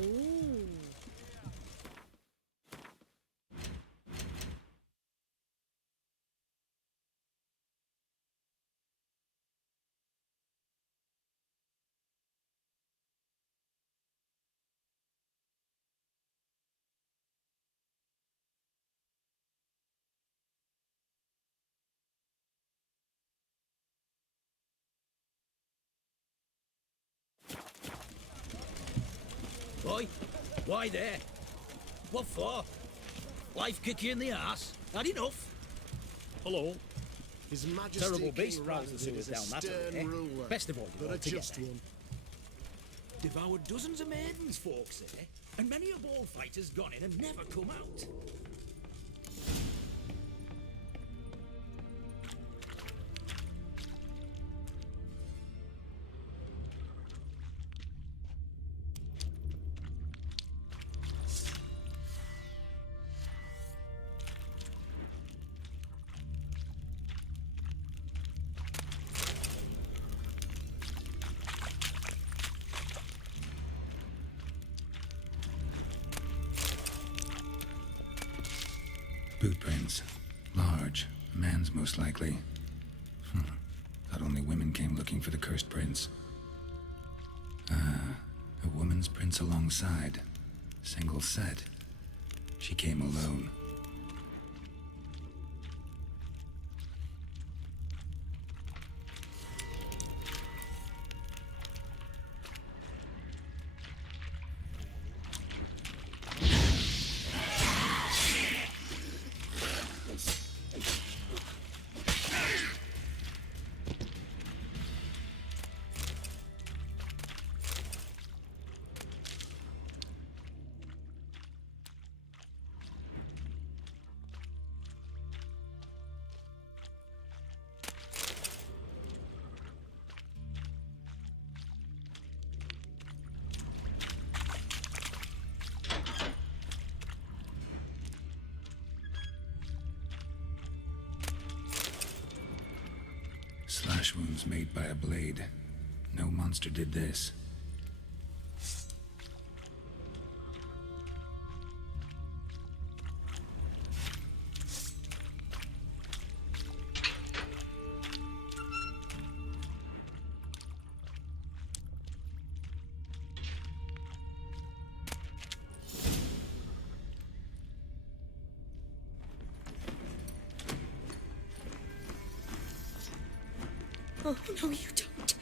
Ooh. Boy, why there? What for? Life kick you in the arse? Had enough? Hello. His Majesty Terrible beast King prowls the Ramsay sewers is a down that stern way, eh? ruler, Best avoid but it a just altogether. one. Devoured dozens of maidens, folks say, and many a ball fighter's gone in and never come out. Bootprints. Large. A man's most likely. Thought only women came looking for the cursed prince. A woman's prints alongside. Single set. She came alone. Slash wounds made by a blade. No monster did this. Oh, no, you don't.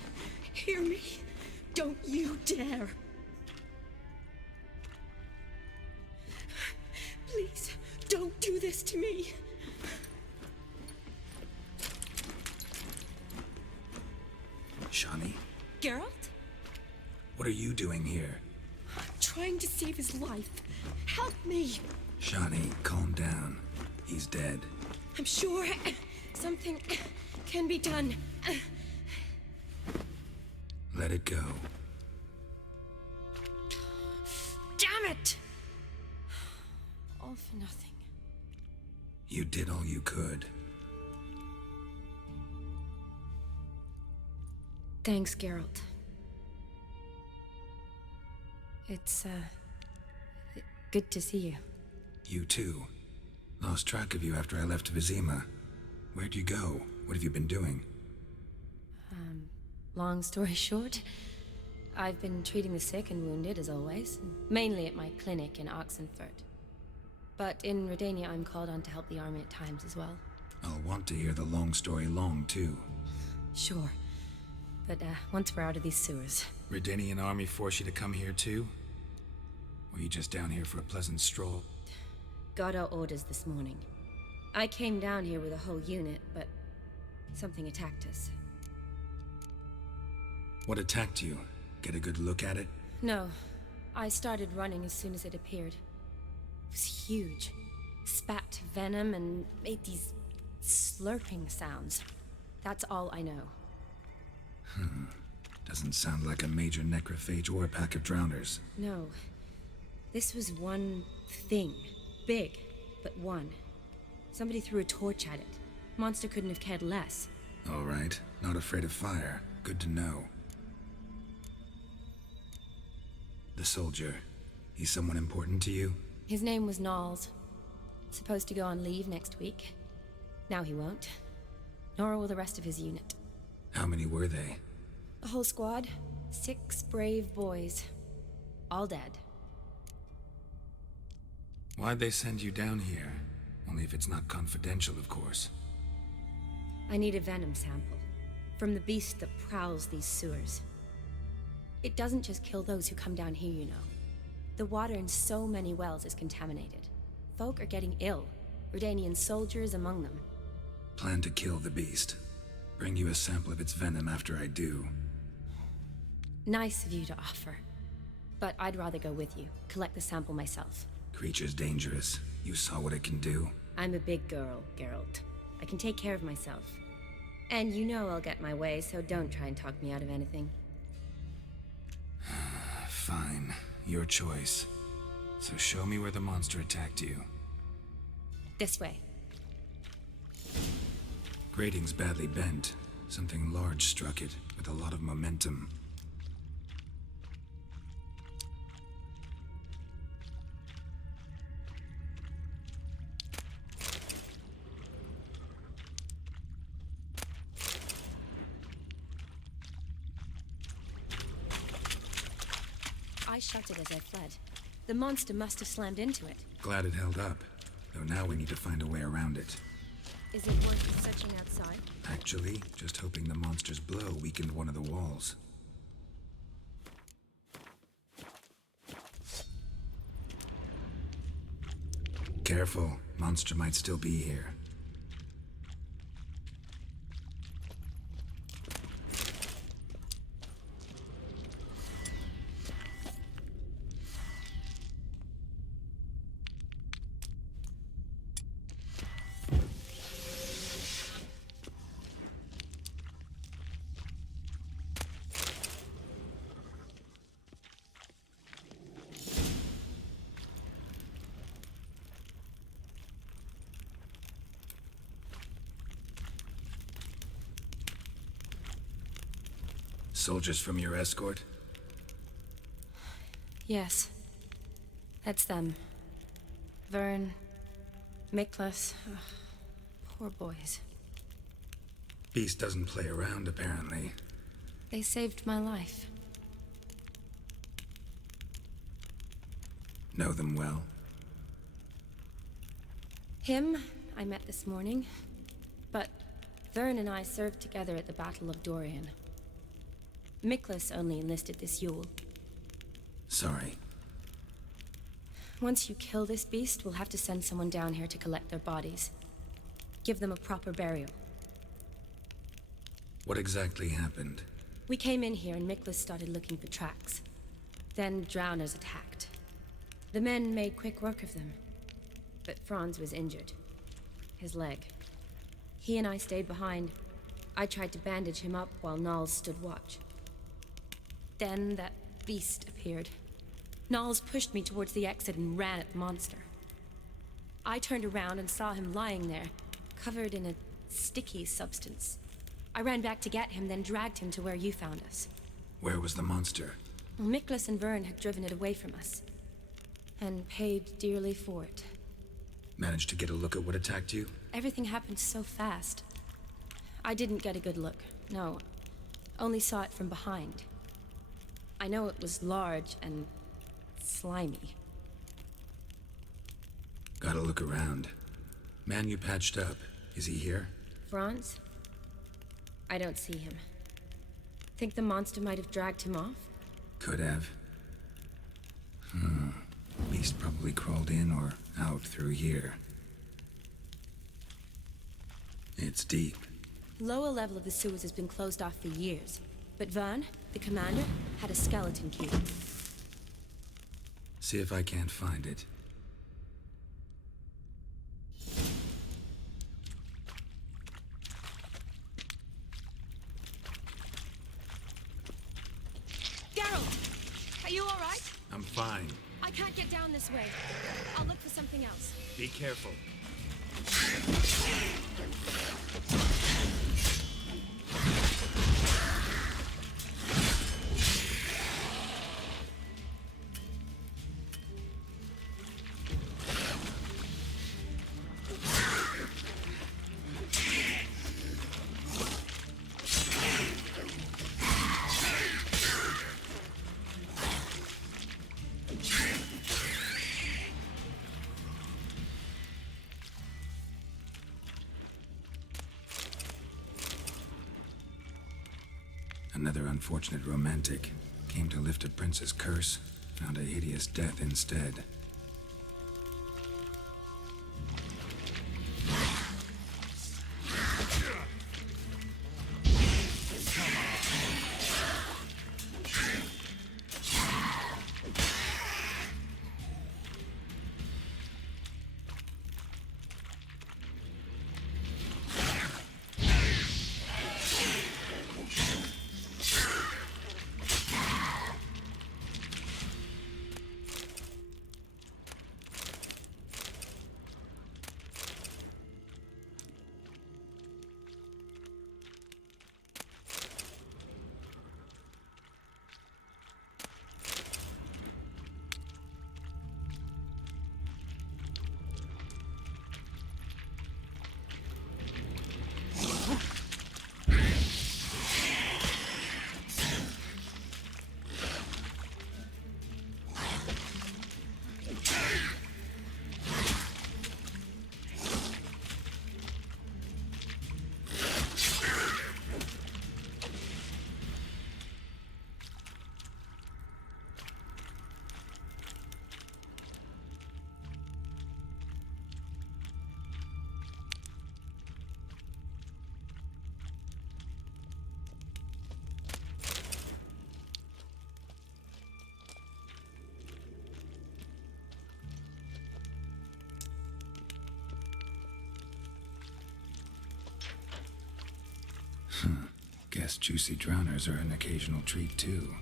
Hear me? Don't you dare. Please, don't do this to me. Shani, Geralt? what are you doing here? Trying to save his life. Help me. Shani, calm down. He's dead. I'm sure something can be done. Let it go. Damn it! All for nothing. You did all you could. Thanks, Geralt. It's, good to see you. You too. Lost track of you after I left Vizima. Where'd you go? What have you been doing? Long story short, I've been treating the sick and wounded, as always, mainly at my clinic in Oxenfurt. But in Redania, I'm called on to help the army at times as well. I'll want to hear the long story long, too. Sure. But, once we're out of these sewers... Redanian army force you to come here, too? Or you just down here for a pleasant stroll? Got our orders this morning. I came down here with a whole unit, but something attacked us. What attacked you? Get a good look at it? No. I started running as soon as it appeared. It was huge. Spat venom and made these slurping sounds. That's all I know. Doesn't sound like a major necrophage or a pack of drowners. No. This was one thing. Big, but one. Somebody threw a torch at it. Monster couldn't have cared less. All right. Not afraid of fire. Good to know. The soldier. He's someone important to you? His name was Knowles. Supposed to go on leave next week. Now he won't. Nor will the rest of his unit. How many were they? A whole squad. 6 brave boys. All dead. Why'd they send you down here? Only if it's not confidential, of course. I need a venom sample. From the beast that prowls these sewers. It doesn't just kill those who come down here, you know. The water in so many wells is contaminated. Folk are getting ill. Redanian soldiers among them. Plan to kill the beast. Bring you a sample of its venom after I do. Nice of you to offer. But I'd rather go with you. Collect the sample myself. Creature's dangerous. You saw what it can do. I'm a big girl, Geralt. I can take care of myself. And you know I'll get my way, so don't try and talk me out of anything. Fine. Your choice. So show me where the monster attacked you. This way. Grating's badly bent. Something large struck it, with a lot of momentum. I shut it as I fled. The monster must have slammed into it. Glad it held up. Though now we need to find a way around it. Is it worth searching outside? Actually, just hoping the monster's blow weakened one of the walls. Careful, monster might still be here. Soldiers from your escort? Yes. That's them. Vern, Miklas. Poor boys. Beast doesn't play around, apparently. They saved my life. Know them well? Him, I met this morning. But Vern and I served together at the Battle of Dorian. Miklas only enlisted this Yule. Sorry. Once you kill this beast, we'll have to send someone down here to collect their bodies. Give them a proper burial. What exactly happened? We came in here and Miklas started looking for tracks. Then drowners attacked. The men made quick work of them. But Franz was injured. His leg. He and I stayed behind. I tried to bandage him up while Knowles stood watch. Then that beast appeared. Knowles pushed me towards the exit and ran at the monster. I turned around and saw him lying there, covered in a sticky substance. I ran back to get him, then dragged him to where you found us. Where was the monster? Well, Miklas and Vern had driven it away from us. And paid dearly for it. Managed to get a look at what attacked you? Everything happened so fast. I didn't get a good look, no. Only saw it from behind. I know it was large and slimy. Gotta look around. Man you patched up, is he here? Franz? I don't see him. Think the monster might have dragged him off? Could have. Beast probably crawled in or out through here. It's deep. Lower level of the sewers has been closed off for years. But Vern, the commander, had a skeleton key. See if I can't find it. Geralt! Are you alright? I'm fine. I can't get down this way. I'll look for something else. Be careful. Another unfortunate romantic came to lift a prince's curse, found a hideous death instead. Guess juicy drowners are an occasional treat, too.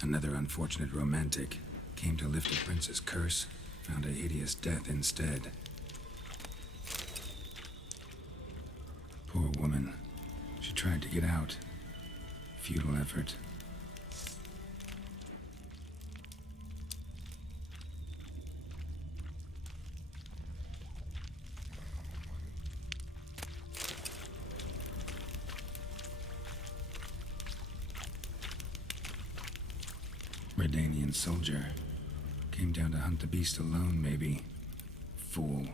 Another unfortunate romantic came to lift a prince's curse, found a hideous death instead. Poor woman. She tried to get out. Futile effort. Redanian soldier. Came down to hunt the beast alone, maybe. Fool.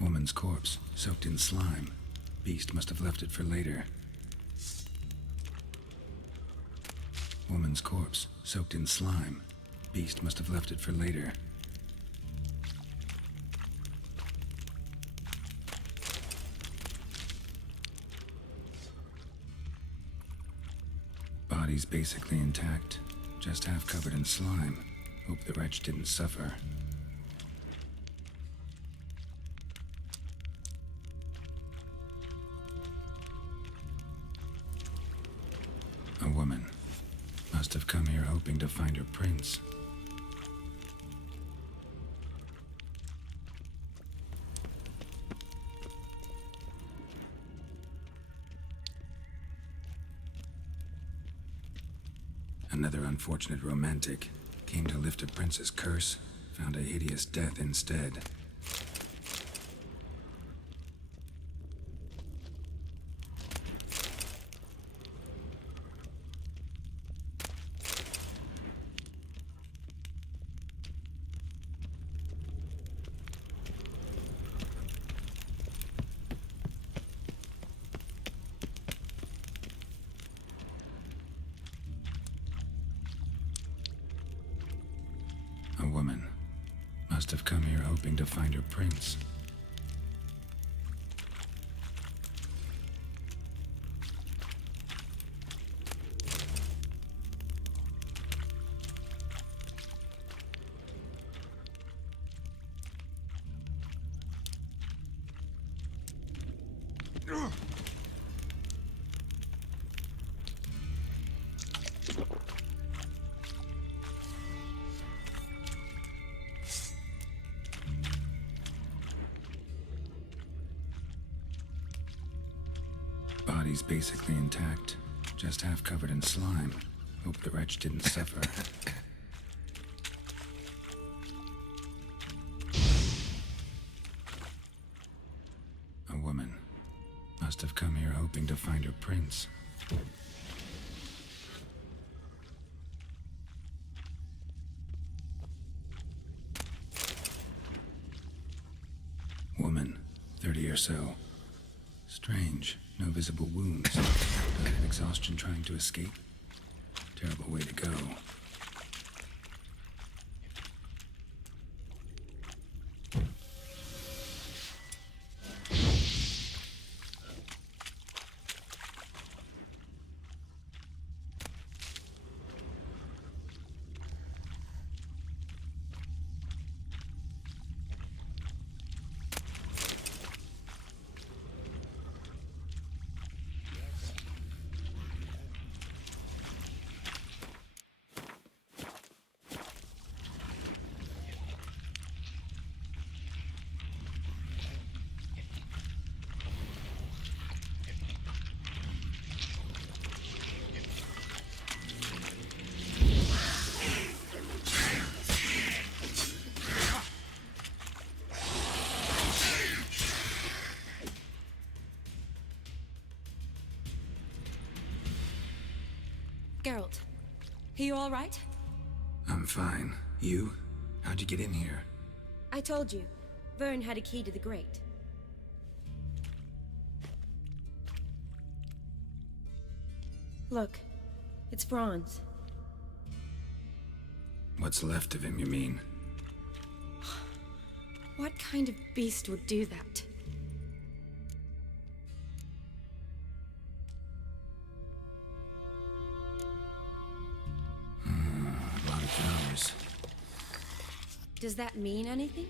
Woman's corpse, soaked in slime. Beast must have left it for later. Woman's corpse, soaked in slime. Beast must have left it for later. Body's basically intact, just half covered in slime. Hope the wretch didn't suffer. A woman. Must have come here hoping to find her prince. Another unfortunate romantic came to lift a prince's curse, found a hideous death instead. woman. Must have come here hoping to find her prince. Body's basically intact, just half covered in slime. Hope the wretch didn't suffer. A woman. Must have come here hoping to find her prince. Woman, 30 or so. Strange, no visible wounds. Died of exhaustion trying to escape? Terrible way to go. Geralt, are you all right? I'm fine. You? How'd you get in here? I told you, Vern had a key to the grate. Look, it's Franz. What's left of him, you mean? What kind of beast would do that? A lot of flowers. Does that mean anything?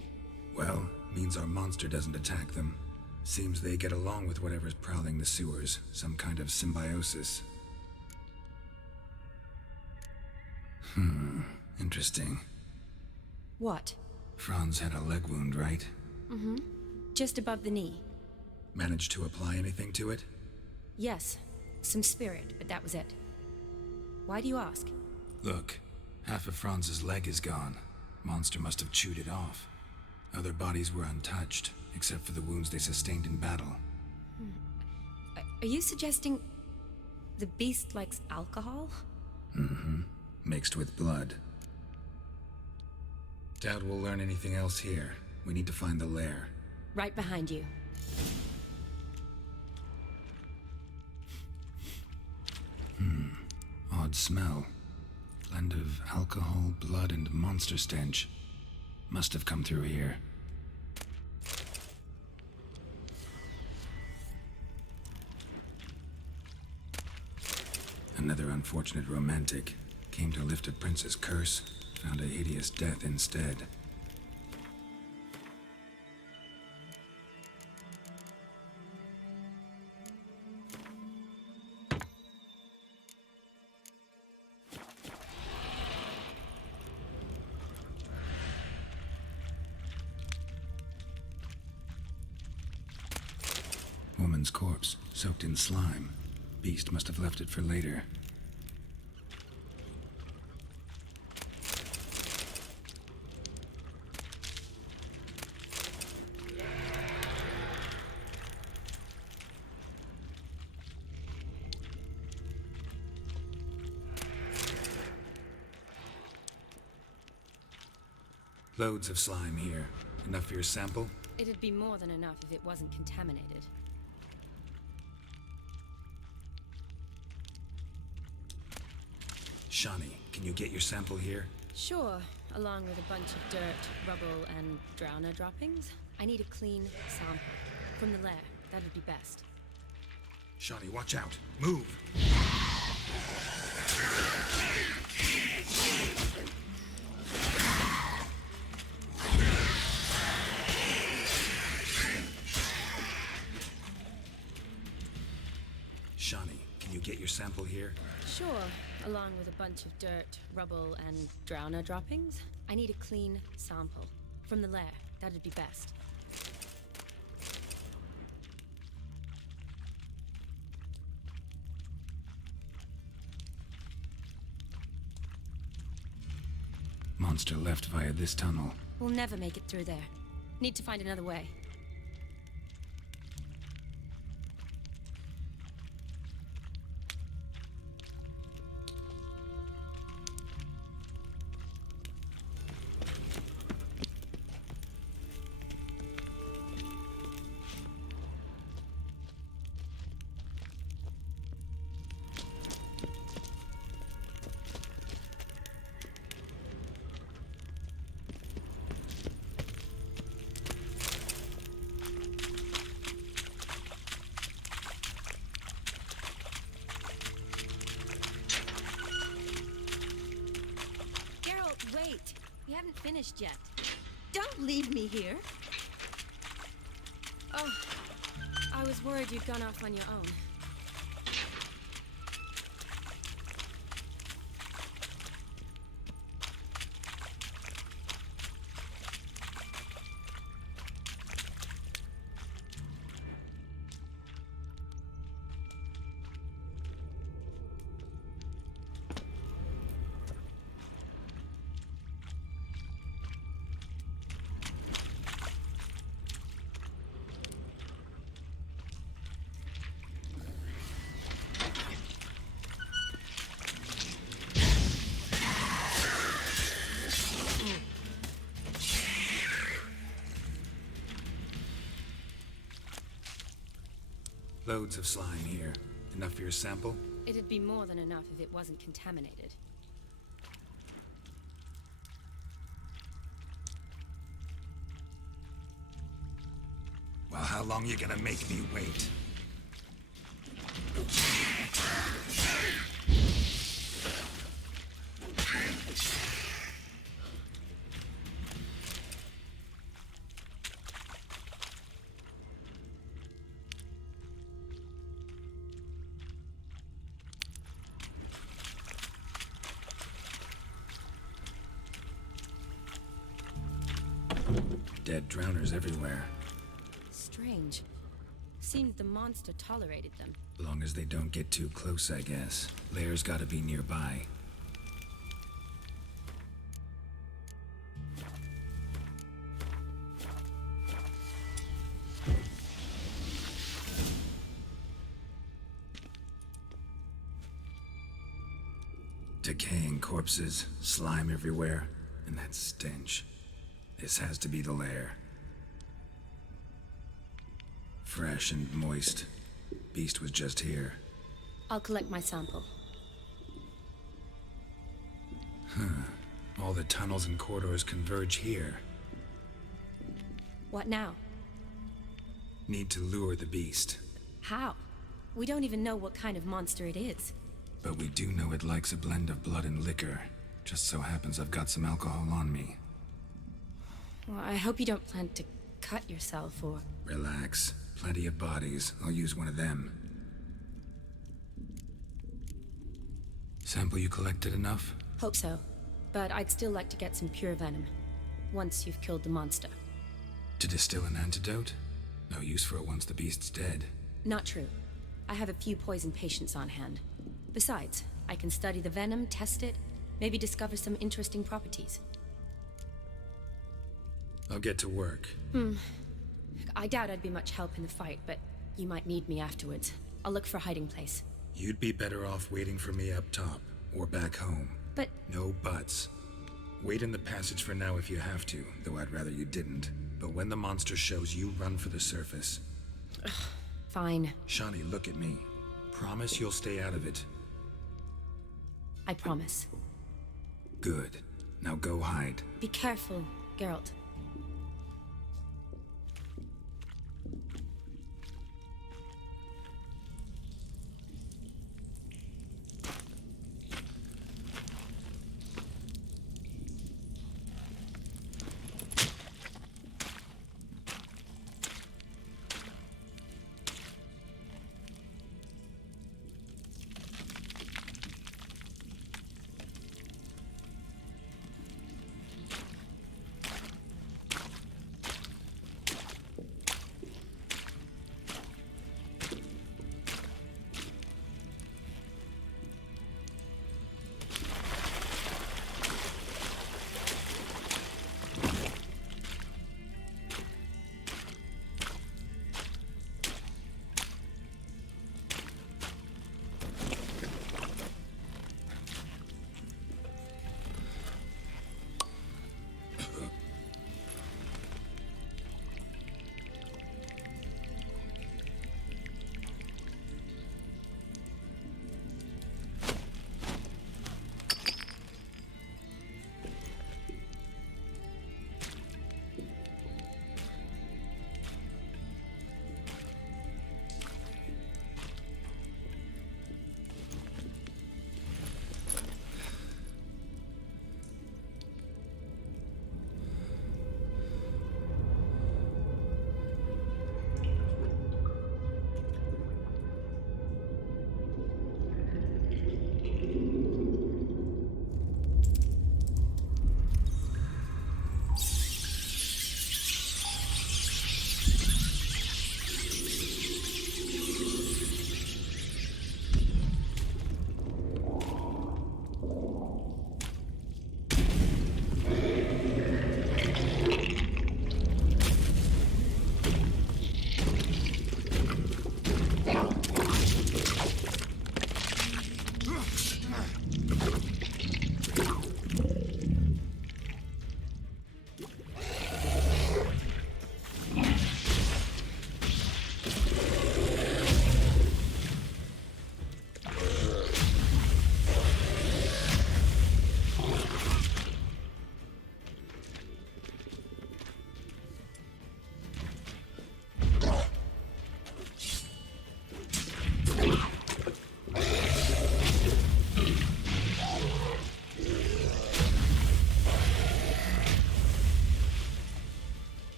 Well, means our monster doesn't attack them. Seems they get along with whatever's prowling the sewers. Some kind of symbiosis. Interesting. What? Franz had a leg wound, right? Mm-hmm. Just above the knee. Managed to apply anything to it? Yes, some spirit, but that was it. Why do you ask? Look, half of Franz's leg is gone. Monster must have chewed it off. Other bodies were untouched, except for the wounds they sustained in battle. Are you suggesting the beast likes alcohol? Mm-hmm. Mixed with blood. Doubt we'll learn anything else here. We need to find the lair. Right behind you. Odd smell. Blend of alcohol, blood, and monster stench. Must have come through here. Another unfortunate romantic. Came to lift a prince's curse. Found a hideous death instead. Woman's corpse, soaked in slime. Beast must have left it for later. Loads of slime here. Enough for your sample? It'd be more than enough if it wasn't contaminated. Shani, can you get your sample here? Sure, along with a bunch of dirt, rubble, and drowner droppings. I need a clean sample. From the lair, that'd be best. Shawnee, watch out. Move! Shawnee, can you get your sample here? Sure, along with a bunch of dirt, rubble, and drowner droppings. I need a clean sample. From the lair, that'd be best. Monster left via this tunnel. We'll never make it through there. Need to find another way. Wait, we haven't finished yet. Don't leave me here. Oh, I was worried you'd gone off on your own. Loads of slime here. Enough for your sample? It'd be more than enough if it wasn't contaminated. Well, how long you gonna make me wait? Dead drowners everywhere. Strange. Seemed the monster tolerated them. Long as they don't get too close, I guess. Lair's gotta be nearby. Decaying corpses, slime everywhere, and that stench. This has to be the lair. Fresh and moist. Beast was just here. I'll collect my sample. All the tunnels and corridors converge here. What now? Need to lure the beast. How? We don't even know what kind of monster it is. But we do know it likes a blend of blood and liquor. Just so happens I've got some alcohol on me. Well, I hope you don't plan to cut yourself or... Relax. Plenty of bodies. I'll use one of them. Sample you collected enough? Hope so. But I'd still like to get some pure venom. Once you've killed the monster. To distill an antidote? No use for it once the beast's dead. Not true. I have a few poison patients on hand. Besides, I can study the venom, test it, maybe discover some interesting properties. I'll get to work. I doubt I'd be much help in the fight, but you might need me afterwards. I'll look for a hiding place. You'd be better off waiting for me up top, or back home. But... No buts. Wait in the passage for now if you have to, though I'd rather you didn't. But when the monster shows, you run for the surface. Fine. Shawnee, look at me. Promise you'll stay out of it. I promise. Good. Now go hide. Be careful, Geralt.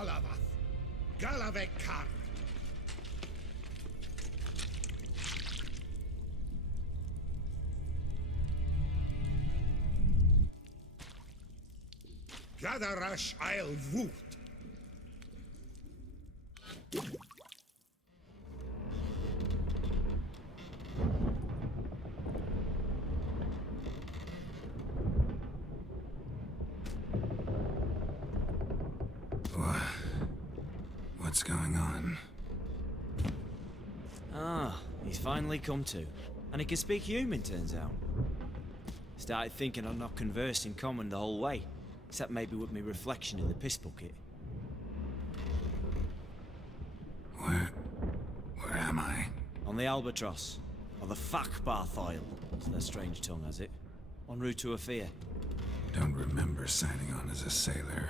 Halavath, Galavekar. Gadarash I'll Woot. What's going on? Ah, he's finally come to. And he can speak human, turns out. Started thinking I'd not conversed in common the whole way, except maybe with me reflection in the piss bucket. Where am I? On the Albatross, or the Fakbarthoil, as their strange tongue has it. En route to Afir. Don't remember signing on as a sailor.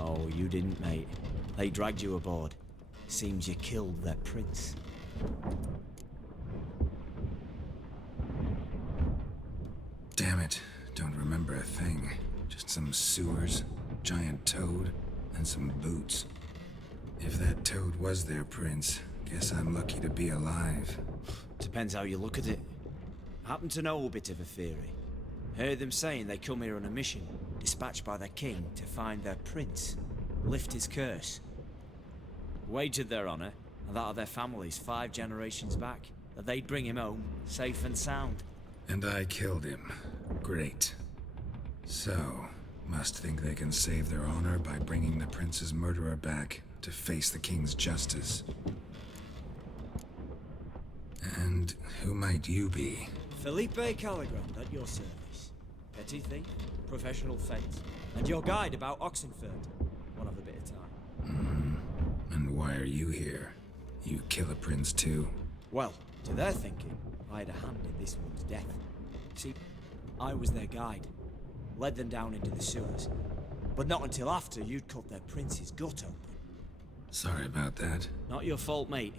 Oh, you didn't, mate. They dragged you aboard. Seems you killed their prince. Damn it, don't remember a thing. Just some sewers, giant toad, and some boots. If that toad was their prince, guess I'm lucky to be alive. Depends how you look at it. I happen to know a bit of a theory. Heard them saying they come here on a mission, dispatched by their king to find their prince, lift his curse. Wagered their honor, and that of their families 5 generations back, that they'd bring him home, safe and sound. And I killed him. Great. So, must think they can save their honor by bringing the prince's murderer back to face the king's justice. And who might you be? Felipe Caligrand at your service. Petty thief, professional fate, and your guide about Oxenford. One of a bit of time. And why are you here? You kill a prince too? Well, to their thinking, I had a hand in this one's death. See, I was their guide. Led them down into the sewers. But not until after you'd cut their prince's gut open. Sorry about that. Not your fault, mate.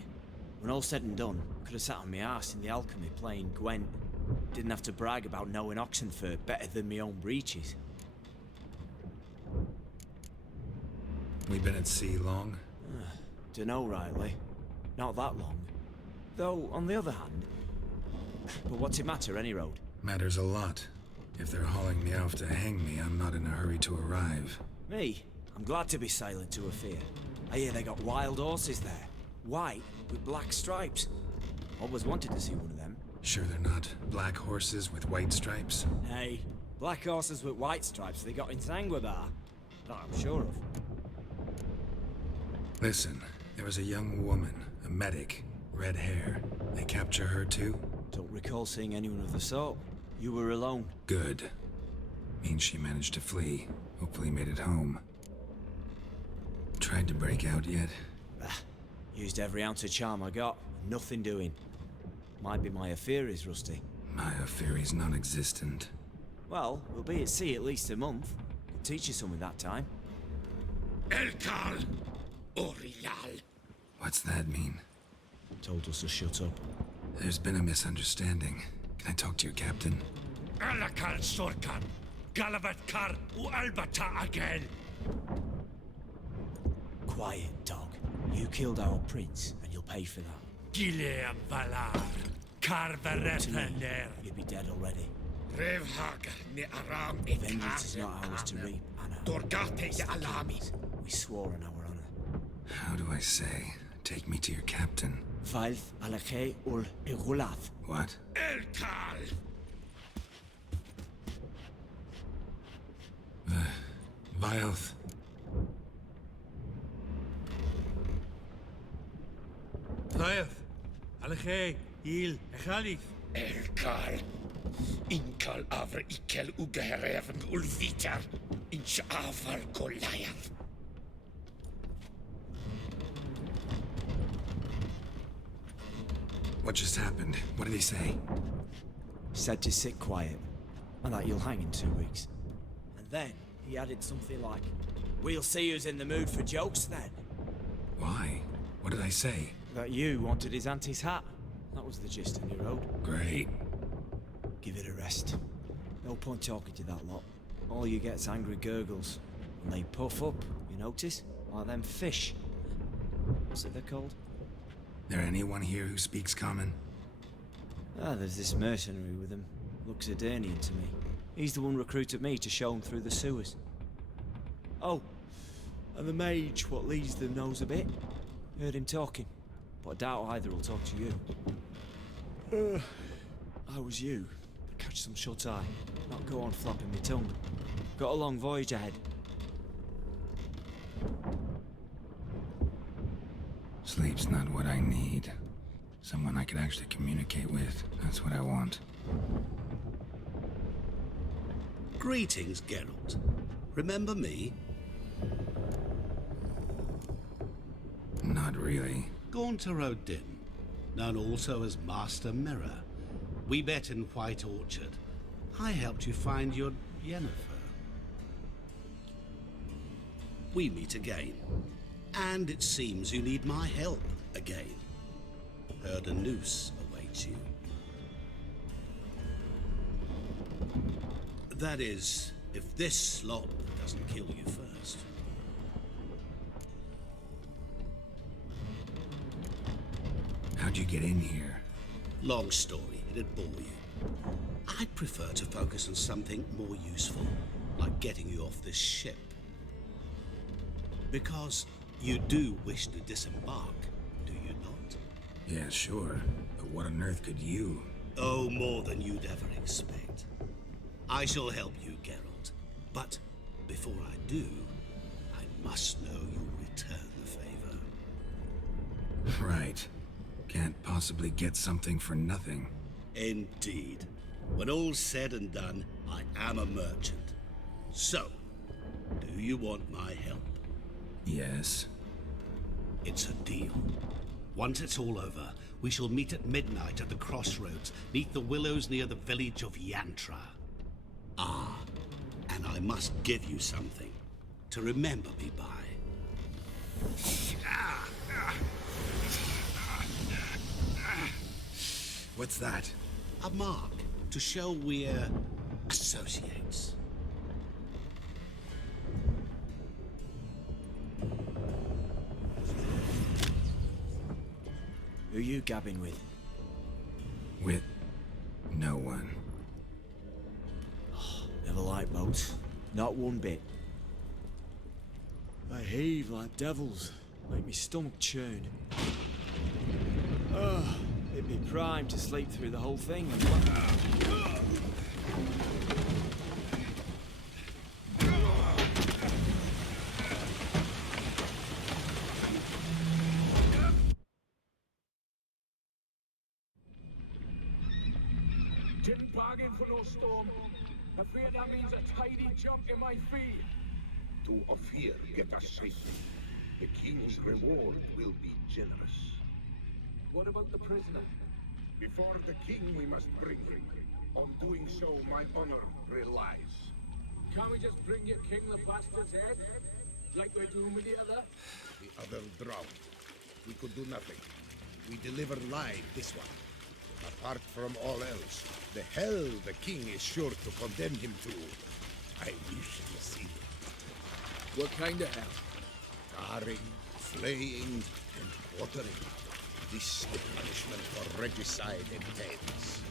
When all said and done, could have sat on my arse in the alchemy playing Gwent. Didn't have to brag about knowing Oxenford better than my own breeches. We been at sea long? Dunno, Riley. Not that long. Though, on the other hand... But what's it matter, any road? Matters a lot. If they're hauling me off to hang me, I'm not in a hurry to arrive. Me? I'm glad to be sailing to Ophir. I hear they got wild horses there. White, with black stripes. Always wanted to see one of them. Sure they're not black horses with white stripes? Hey, black horses with white stripes they got in Sanguibar. That I'm sure of. Listen, there was a young woman, a medic, red hair. They capture her too? Don't recall seeing anyone of the sort. You were alone. Good. Means she managed to flee. Hopefully made it home. Tried to break out yet? Used every ounce of charm I got. Nothing doing. Might be my affair is rusty. My affair is non-existent. Well, we'll be at sea at least a month. Could teach you something that time. Elkal Orial. What's that mean? Told us to shut up. There's been a misunderstanding. Can I talk to your captain? Alakal Sorkan. Galavat Kar U Albata again. Quiet, dog. You killed our prince, and you'll pay for that. Gileam Valar. Karvarepener. You'd be dead already. Revhagar ni Aram Vengeance is not ours to reap, Anna. Dorgate de Alami. We swore on our honor. How do I say? Take me to your captain. Valth alakhe ul igulath. What? Elkal. Vilth. Vilth. Alakhe. Il. Echalif. Elkal. Inkal Avre Ikel Ugehereven Ulvitar. Inch Avar Goliath. What just happened? What did he say? Said to sit quiet, and that you'll hang in 2 weeks. And then he added something like, "We'll see who's in the mood for jokes then." Why? What did I say? That you wanted his auntie's hat. That was the gist in your road. Great. Give it a rest. No point talking to that lot. All you get's angry gurgles. And they puff up, you notice? Like them fish. What's it they're called? There anyone here who speaks common? There's this mercenary with him. Looks Adernian to me. He's the one recruited me to show him through the sewers. Oh, and the mage what leads them knows a bit. Heard him talking, but I doubt either will talk to you. I was you. Catch some shut-eye, not go on flapping my tongue. Got a long voyage ahead. Sleep's not what I need. Someone I could actually communicate with. That's what I want. Greetings, Geralt. Remember me? Not really. Gaunter O'Din, known also as Master Mirror. We met in White Orchard. I helped you find your Yennefer. We meet again. And it seems you need my help again. Heard a noose awaits you. That is, if this slop doesn't kill you first. How'd you get in here? Long story, it'd bore you. I'd prefer to focus on something more useful, like getting you off this ship. Because you do wish to disembark, do you not? Yeah, sure. But what on earth could you? Oh, more than you'd ever expect. I shall help you, Geralt. But before I do, I must know you'll return the favor. Right. Can't possibly get something for nothing. Indeed. When all's said and done, I am a merchant. So, do you want my help? Yes. It's a deal. Once it's all over, we shall meet at midnight at the crossroads, neath the willows near the village of Yantra. Ah, and I must give you something to remember me by. What's that? A mark to show we're associates. Who you gabbing with? With no one. Never liked boats. Not one bit. They heave like devils. Make me stomach churn. Oh, it'd be prime to sleep through the whole thing. Didn't bargain for no storm. I fear that means a tidy jump in my fee. To Ophir get us safely. The king's reward will be generous. What about the prisoner? Before the king we must bring him. On doing so, my honor relies. Can't we just bring your king the bastard's head? Like we're doing with the other? The other drowned. We could do nothing. We deliver live this one. Apart from all else, the hell the king is sure to condemn him to. I wish to see it. What kind of hell? Carring, flaying, and quartering. This the punishment for regicide and deeds.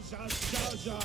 Zaza!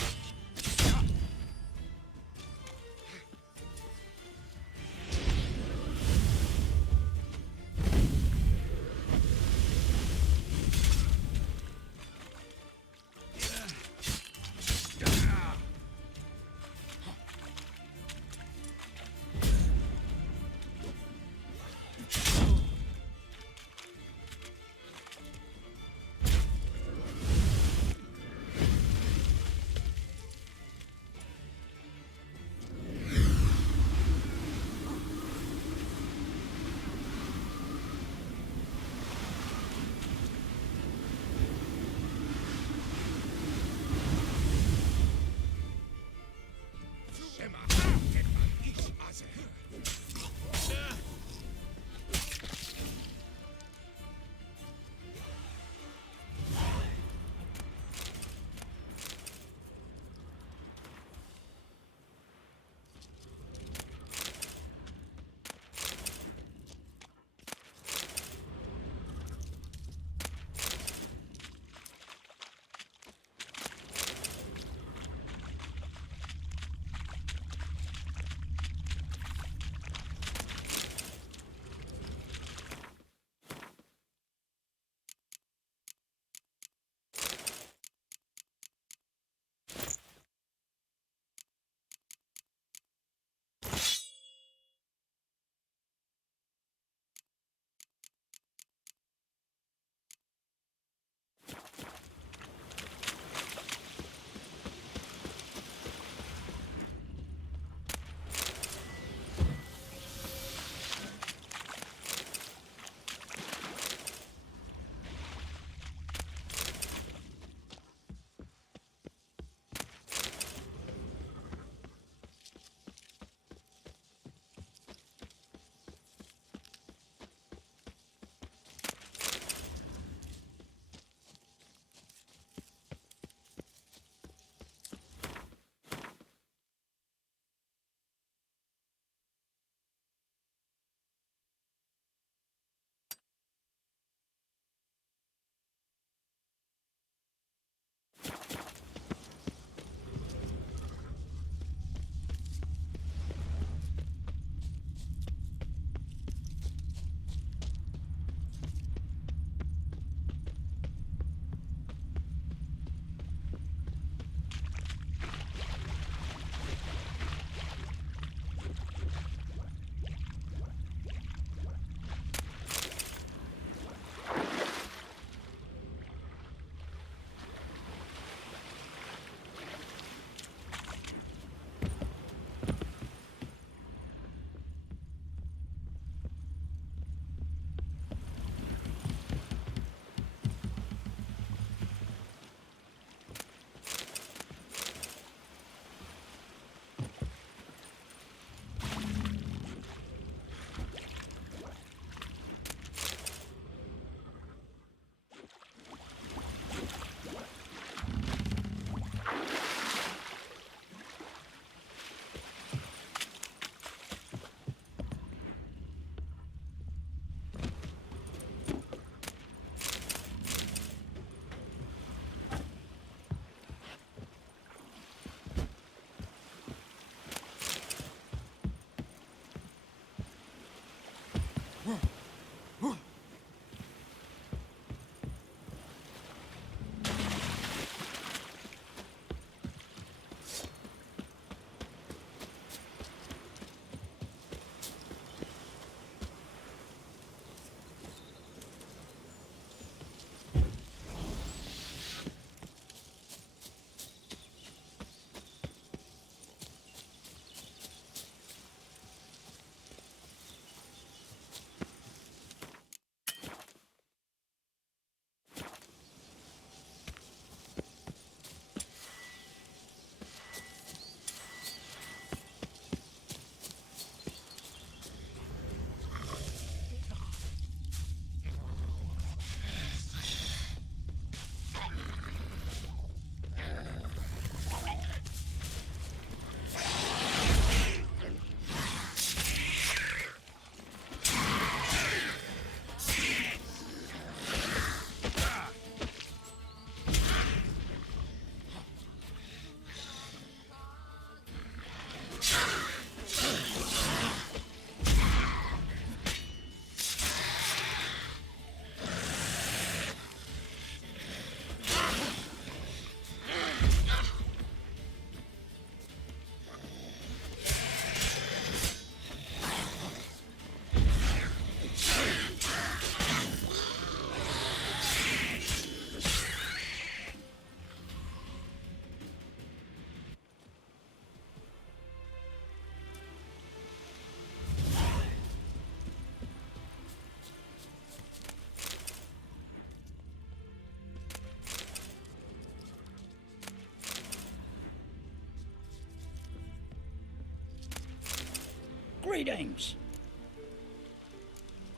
dames.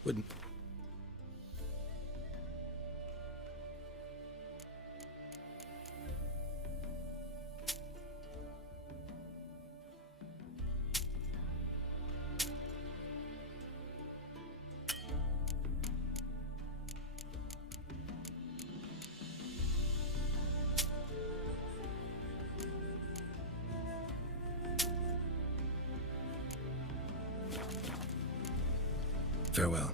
Wouldn't... Farewell.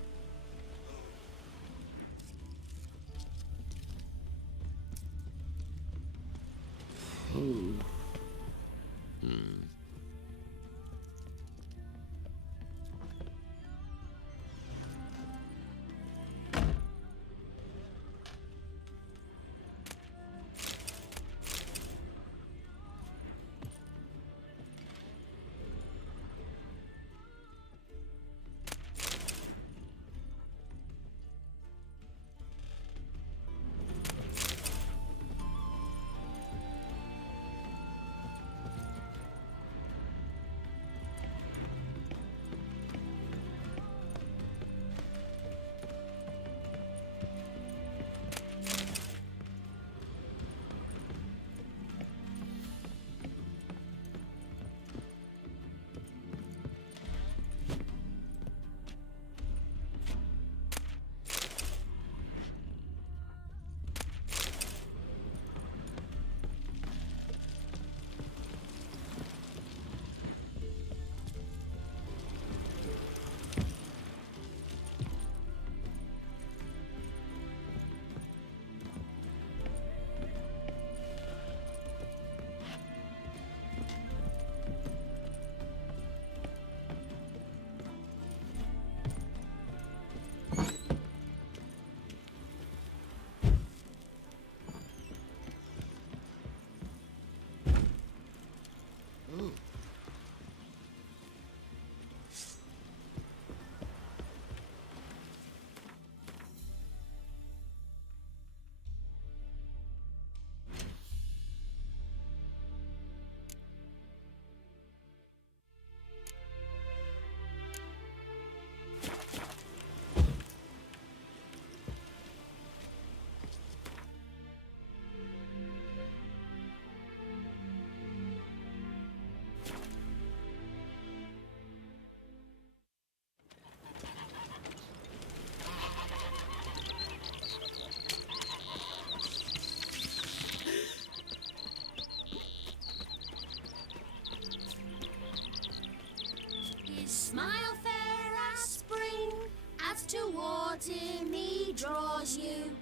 Smile fair as spring, as towards him he draws you.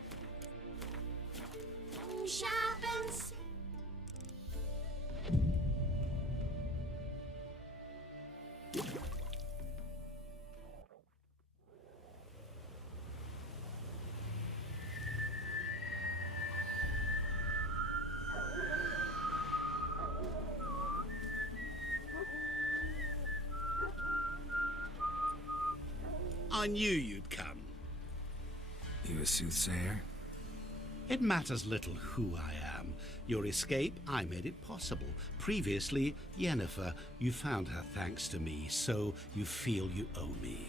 Sharpens. I knew you'd come. You a soothsayer? It matters little who I am. Your escape, I made it possible. Previously, Yennefer, you found her thanks to me, so you feel you owe me.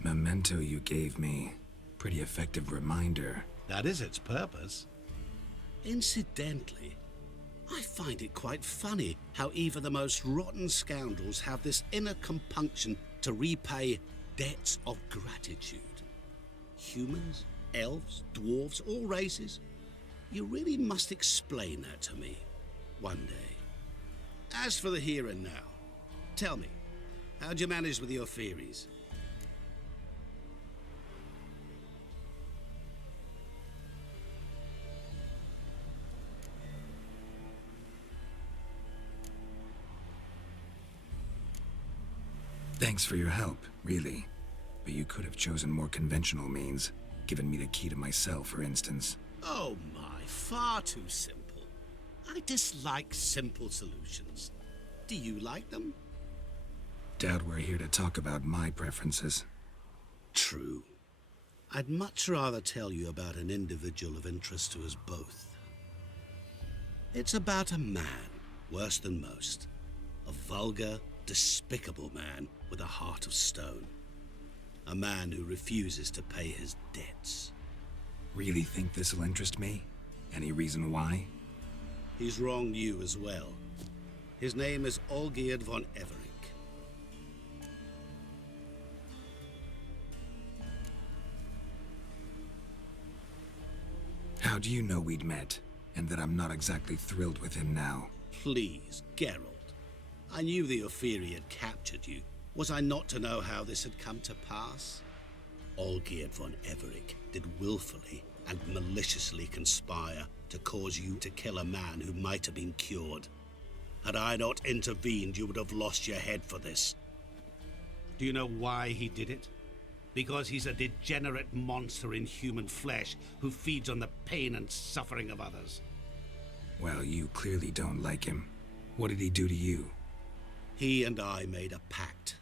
Memento you gave me. Pretty effective reminder. That is its purpose. Incidentally, I find it quite funny how even the most rotten scoundrels have this inner compunction to repay debts of gratitude. Humans, elves, dwarves, all races. You really must explain that to me one day. As for the here and now, tell me, how'd you manage with your theories? Thanks for your help, really. But you could have chosen more conventional means. Given me the key to my cell, for instance. Oh my, far too simple. I dislike simple solutions. Do you like them? Doubt we're here to talk about my preferences. True. I'd much rather tell you about an individual of interest to us both. It's about a man, worse than most. A vulgar, despicable man with a heart of stone. A man who refuses to pay his debts. Really think this'll interest me? Any reason why? He's wronged you as well. His name is Olgierd von Everick. How do you know we'd met, and that I'm not exactly thrilled with him now? Please, Geralt. I knew the Ophiri had captured you. Was I not to know how this had come to pass? Olgierd von Everick did willfully and maliciously conspire to cause you to kill a man who might have been cured. Had I not intervened, you would have lost your head for this. Do you know why he did it? Because he's a degenerate monster in human flesh who feeds on the pain and suffering of others. Well, you clearly don't like him. What did he do to you? He and I made a pact.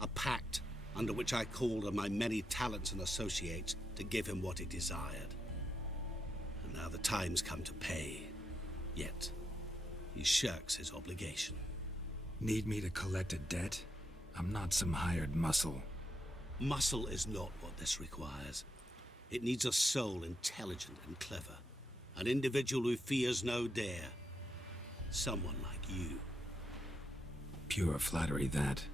A pact under which I called on my many talents and associates to give him what he desired. And now the time's come to pay. Yet, he shirks his obligation. Need me to collect a debt? I'm not some hired muscle. Muscle is not what this requires. It needs a soul intelligent and clever. An individual who fears no dare. Someone like you. Pure flattery, that.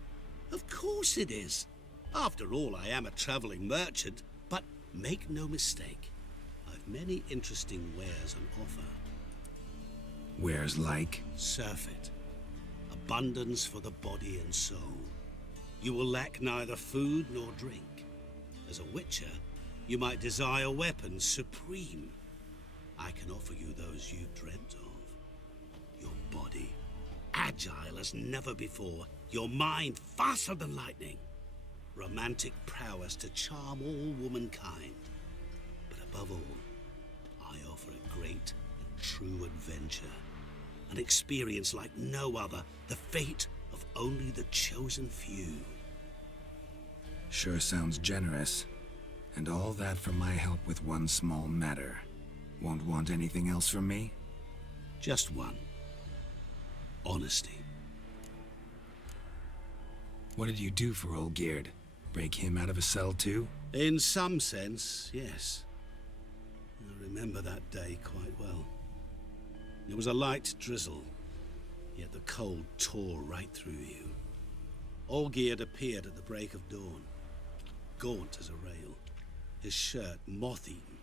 Of course it is. After all, I am a traveling merchant. But make no mistake, I've many interesting wares on offer. Wares like? Surfeit. Abundance for the body and soul. You will lack neither food nor drink. As a witcher, you might desire weapons supreme. I can offer you those you dreamt of. Your body, agile as never before. Your mind, faster than lightning. Romantic prowess to charm all womankind. But above all, I offer a great and true adventure. An experience like no other, the fate of only the chosen few. Sure sounds generous. And all that for my help with one small matter. Won't want anything else from me? Just one. Honesty. What did you do for Olgierd? Break him out of a cell too? In some sense, yes. I remember that day quite well. There was a light drizzle, yet the cold tore right through you. Olgierd appeared at the break of dawn, gaunt as a rail, his shirt moth-eaten.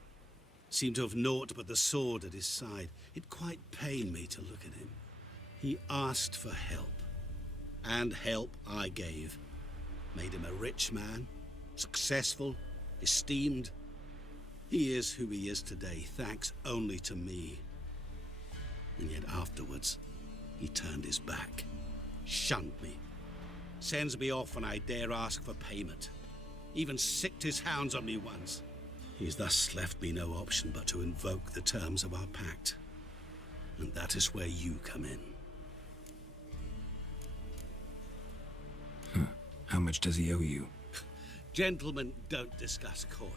Seemed to have naught but the sword at his side. It quite pained me to look at him. He asked for help, and help I gave. Made him a rich man, successful, esteemed. He is who he is today, thanks only to me. And yet afterwards, he turned his back, shunned me, sends me off when I dare ask for payment. Even sicked his hounds on me once. He's thus left me no option but to invoke the terms of our pact. And that is where you come in. How much does he owe you? Gentlemen don't discuss coin.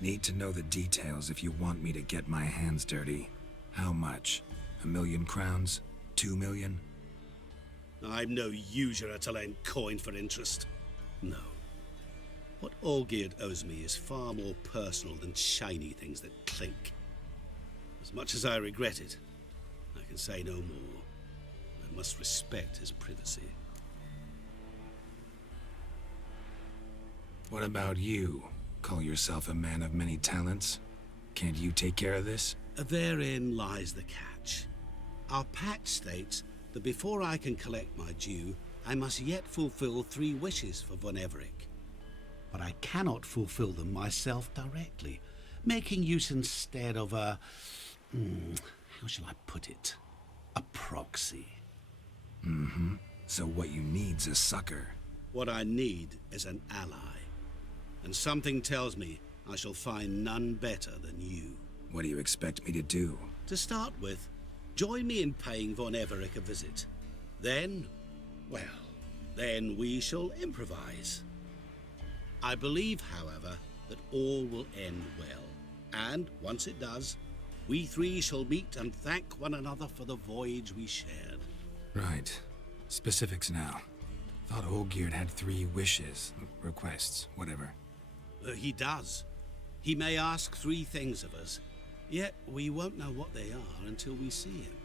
Need to know the details if you want me to get my hands dirty. How much? 1,000,000 crowns? 2 million? I'm no usurer to lend coin for interest. No. What Olgierd owes me is far more personal than shiny things that clink. As much as I regret it, I can say no more. I must respect his privacy. What about you? Call yourself a man of many talents? Can't you take care of this? Therein lies the catch. Our pact states that before I can collect my due, I must yet fulfill 3 wishes for von Everick. But I cannot fulfill them myself directly, making use instead of a... how shall I put it? A proxy. Mm-hmm. So what you need's a sucker. What I need is an ally. And something tells me I shall find none better than you. What do you expect me to do? To start with, join me in paying von Everick a visit. Then, well, then we shall improvise. I believe, however, that all will end well. And once it does, we 3 shall meet and thank one another for the voyage we shared. Right. Specifics now. Thought Olgierd had 3 wishes, requests, whatever. He does. He may ask 3 things of us, yet we won't know what they are until we see him.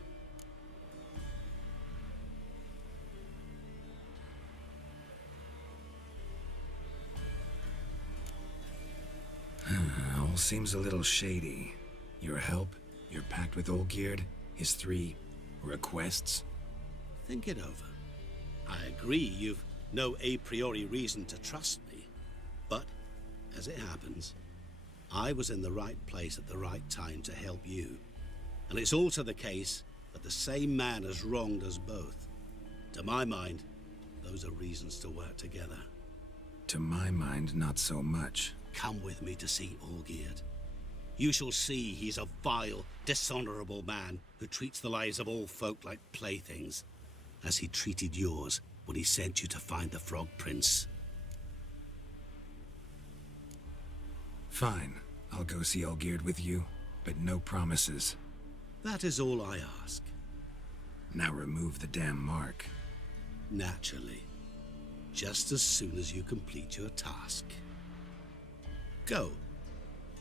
All seems a little shady. Your help, your pact with Olgierd, his 3 requests. Think it over. I agree you've no a priori reason to trust me, but, as it happens, I was in the right place at the right time to help you. And it's also the case that the same man has wronged us both. To my mind, those are reasons to work together. To my mind, not so much. Come with me to see Olgierd. You shall see he's a vile, dishonorable man who treats the lives of all folk like playthings, as he treated yours when he sent you to find the Frog Prince. Fine. I'll go see Olgierd with you, but no promises. That is all I ask. Now remove the damn mark. Naturally. Just as soon as you complete your task. Go.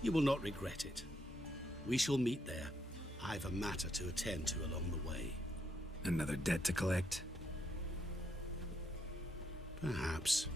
You will not regret it. We shall meet there. I've a matter to attend to along the way. Another debt to collect? Perhaps.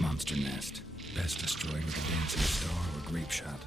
Monster nest. Best destroyed with a dancing star or grape shot.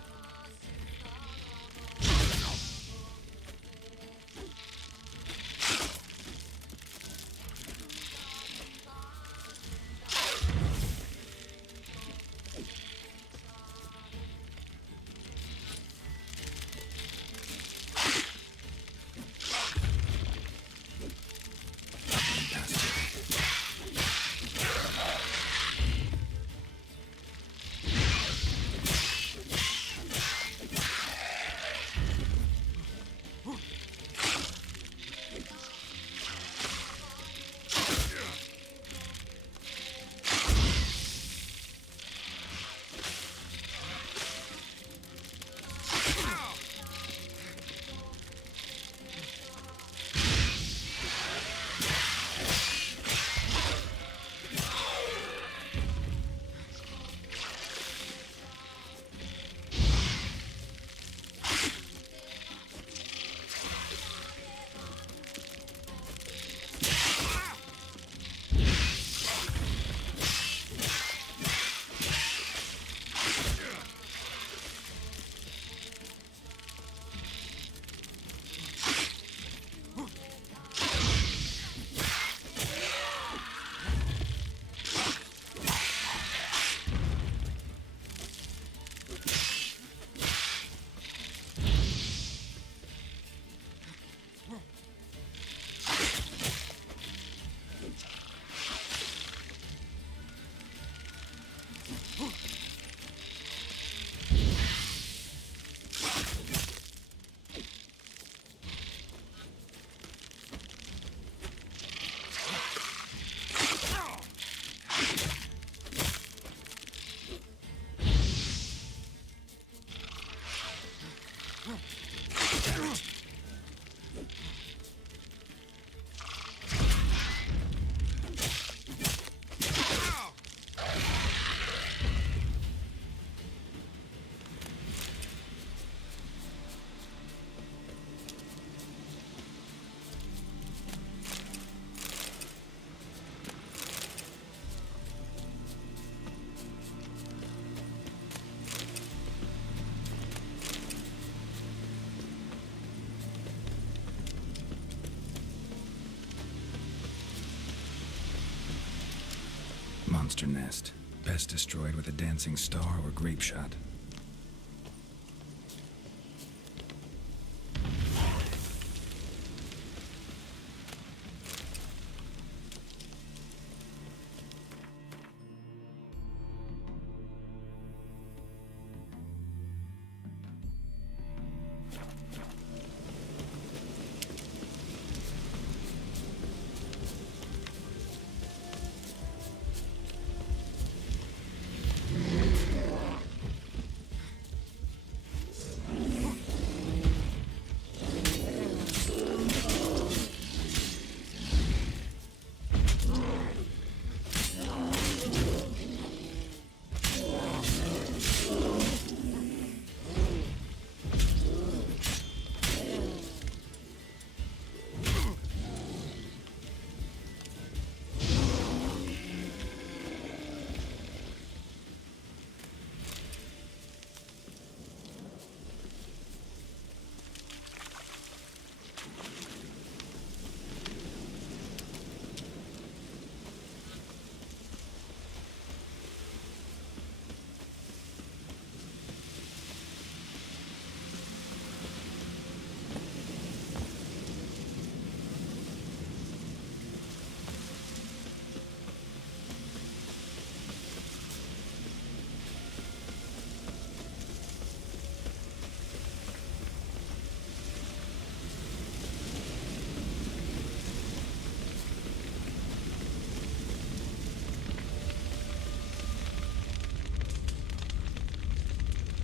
monster nest. Best destroyed with a dancing star or grape shot.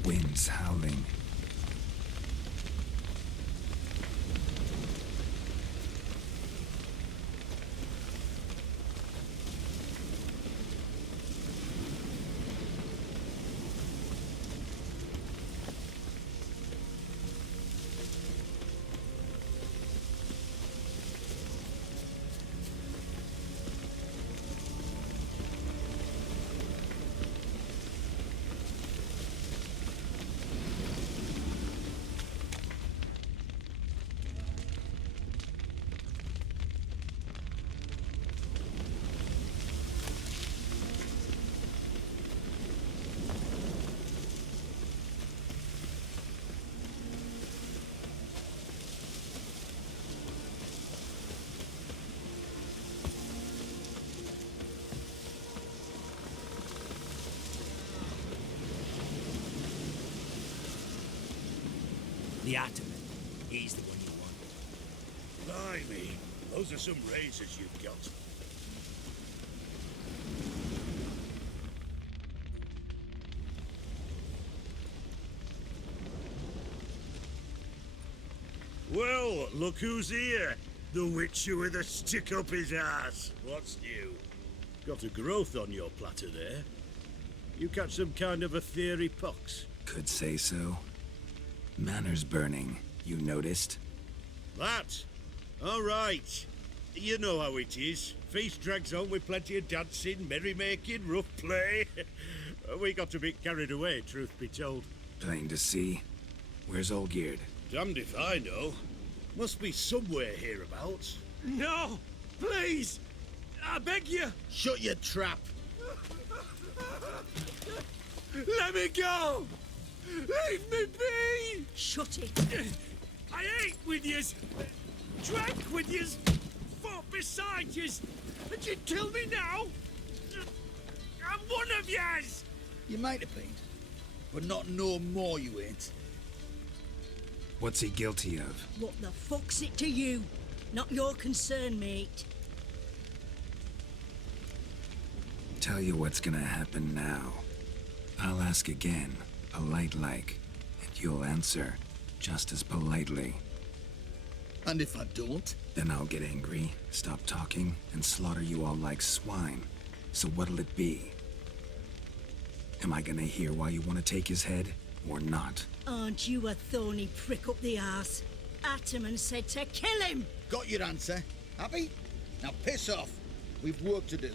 Winds howling. The Ataman. He's the one you want. Blimey, those are some razors you've got. Well, look who's here. The Witcher with a stick up his ass. What's new? Got a growth on your platter there. You catch some kind of a theory pox? Could say so. Manners burning, you noticed? That? All right. You know how it is. Feast drags on with plenty of dancing, merrymaking, rough play. We got a bit carried away, truth be told. Plain to see. Where's Olgierd? Damned if I know. Must be somewhere hereabouts. No! Please! I beg you! Shut your trap! Let me go! Leave me be! Shut it. I ate with yous, drank with yous, fought beside yous, and you kill me now? I'm one of yous! You might have been, but not no more you ain't. What's he guilty of? What the fuck's it to you? Not your concern, mate. Tell you what's gonna happen now. I'll ask again, polite-like, and you'll answer just as politely. And if I don't? Then I'll get angry, stop talking, and slaughter you all like swine. So what'll it be? Am I gonna hear why you want to take his head, or not? Aren't you a thorny prick up the arse? Ataman said to kill him! Got your answer. Happy? Now piss off. We've work to do.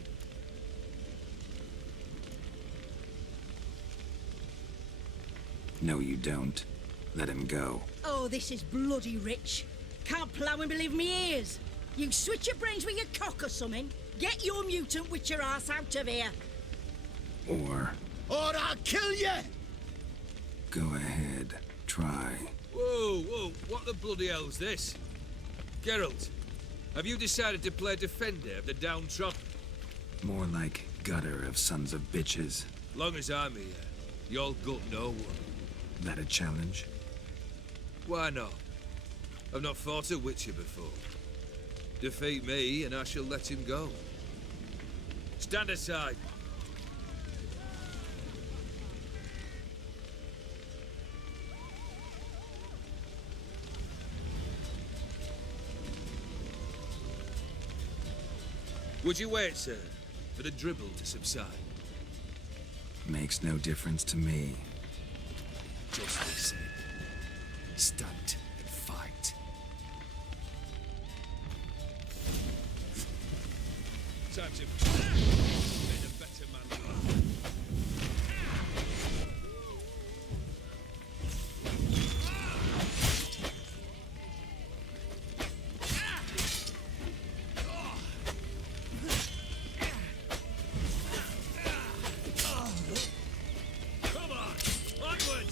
No, you don't. Let him go. Oh, this is bloody rich. Can't plough and believe me ears. You switch your brains with your cock or something. Get your mutant witcher ass out of here. Or Or I'll kill you! go ahead, try. Whoa, whoa, what the bloody hell's this? Geralt, have you decided to play defender of the downtrodden? More like gutter of sons of bitches. Long as I'm here, you'll gut no one. That a challenge? Why not? I've not fought a Witcher before. Defeat me and I shall let him go. Stand aside. Would you wait, sir, for the dribble to subside? Makes no difference to me. Just the same. Stand and fight. Time to make a better man. Come on, onward!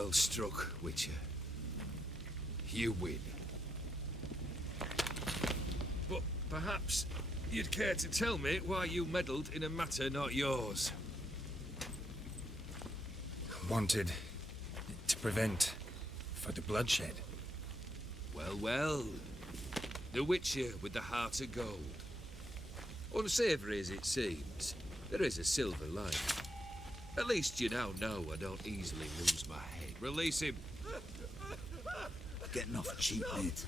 Well struck, Witcher. You win. But perhaps you'd care to tell me why you meddled in a matter not yours. Wanted to prevent further bloodshed. Well, well. The Witcher with the heart of gold. Unsavoury as it seems, there is a silver lining. At least you now know I don't easily lose my head. Release him. Getting off cheap, mate.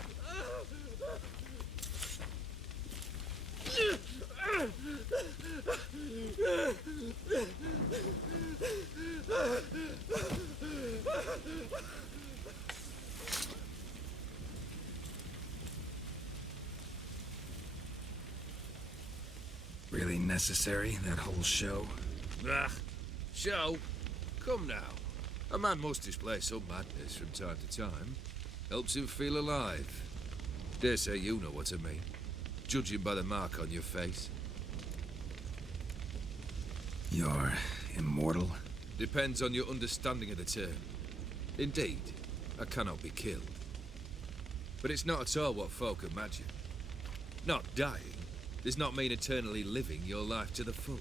Really necessary, that whole show? Ah, show? Come now. A man must display some madness from time to time. Helps him feel alive. Dare say you know what I mean. Judging by the mark on your face. You're immortal? Depends on your understanding of the term. Indeed, I cannot be killed. But it's not at all what folk imagine. Not dying does not mean eternally living your life to the full.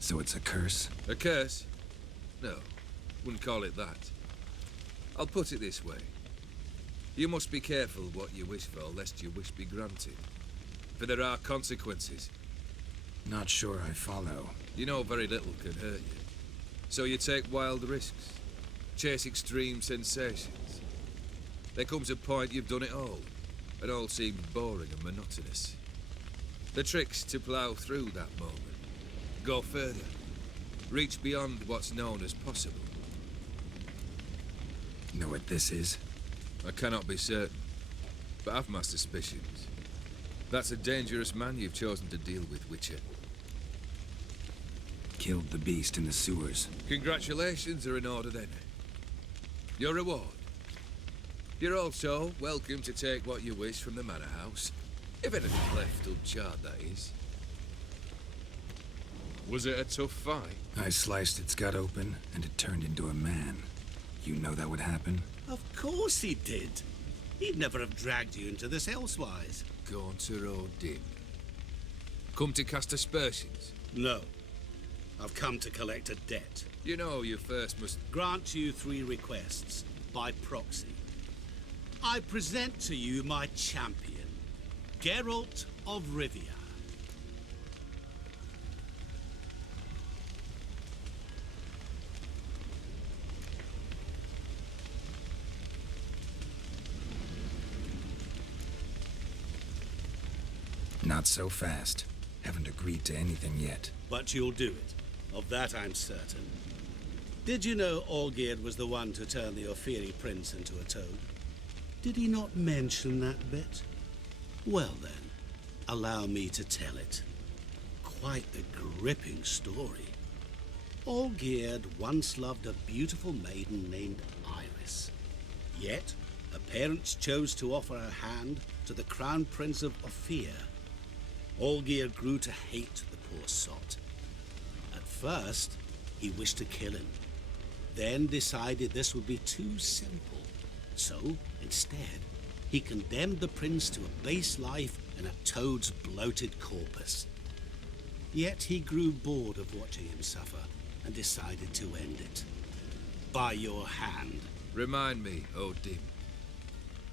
So it's a curse? A curse? No, wouldn't call it that. I'll put it this way. You must be careful what you wish for, lest your wish be granted. For there are consequences. Not sure I follow. You know very little can hurt you. So you take wild risks. Chase extreme sensations. There comes a point you've done it all, and all seems boring and monotonous. The trick's to plough through that moment. Go further. Reach beyond what's known as possible. Know what this is? I cannot be certain, but I've my suspicions. That's a dangerous man you've chosen to deal with, Witcher. Killed the beast in the sewers. Congratulations are in order then. Your reward. You're also welcome to take what you wish from the manor house. If anything left uncharred, that is. Was it a tough fight? I sliced its gut open, and it turned into a man. You know that would happen? Of course he did. He'd never have dragged you into this elsewise. Gaunter or dim. Come to cast aspersions? No. I've come to collect a debt. You know you first must... Grant you 3 requests, by proxy. I present to you my champion, Geralt of Rivia. Not so fast. Haven't agreed to anything yet. But you'll do it. Of that I'm certain. Did you know Olgierd was the one to turn the Ofiri prince into a toad? Did he not mention that bit? Well then, allow me to tell it. Quite the gripping story. Olgierd once loved a beautiful maiden named Iris. Yet, her parents chose to offer her hand to the Crown Prince of Ophir. Olgierd grew to hate the poor sot. At first, he wished to kill him, then decided this would be too simple. So, instead, he condemned the prince to a base life in a toad's bloated corpus. Yet he grew bored of watching him suffer and decided to end it. By your hand. Remind me, O Dim.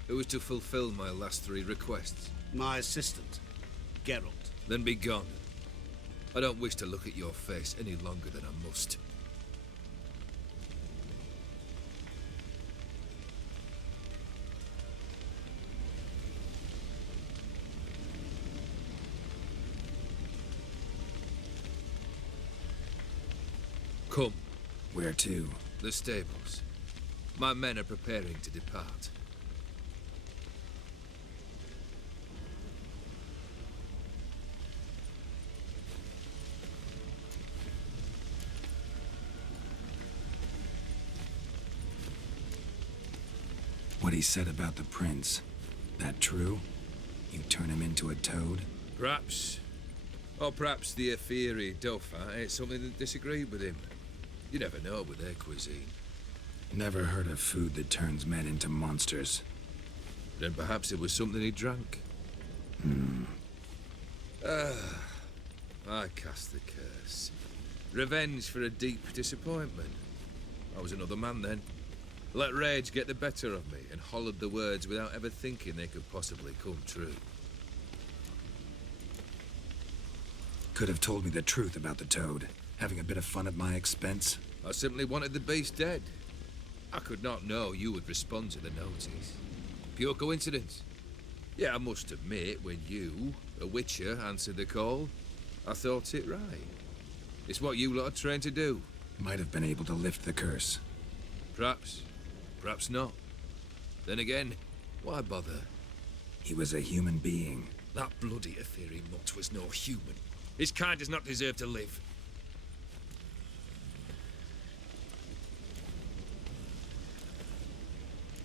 Who is to fulfill my last 3 requests? My assistant, Geralt. Then be gone. I don't wish to look at your face any longer than I must. Come. Where to? The stables. My men are preparing to depart. What he said about the prince. That true? You turn him into a toad? Perhaps. Or perhaps the Ofiri Dauphin ate something that disagreed with him. You never know with their cuisine. Never heard of food that turns men into monsters. Then perhaps it was something he drank. I cast the curse. Revenge for a deep disappointment. I was another man then. Let rage get the better of me and hollered the words without ever thinking they could possibly come true. Could have told me the truth about the toad, having a bit of fun at my expense. I simply wanted the beast dead. I could not know you would respond to the notice. Pure coincidence. Yeah, I must admit, when you, a witcher, answered the call, I thought it right. It's what you lot are trained to do. Might have been able to lift the curse. Perhaps. Perhaps not. Then again, why bother? He was a human being. That bloody Aetheri mutt was no human. His kind does not deserve to live.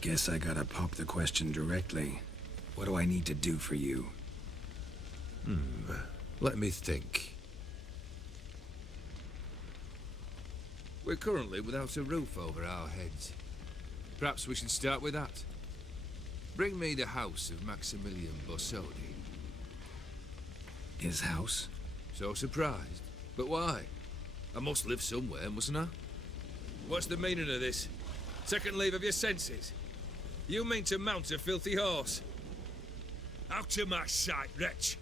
Guess I gotta pop the question directly. What do I need to do for you? Let me think. We're currently without a roof over our heads. Perhaps we should start with that. Bring me the house of Maximilian Borsodi. His house? So surprised. But why? I must live somewhere, mustn't I? What's the meaning of this? Second leave of your senses? You mean to mount a filthy horse? Out of my sight, wretch!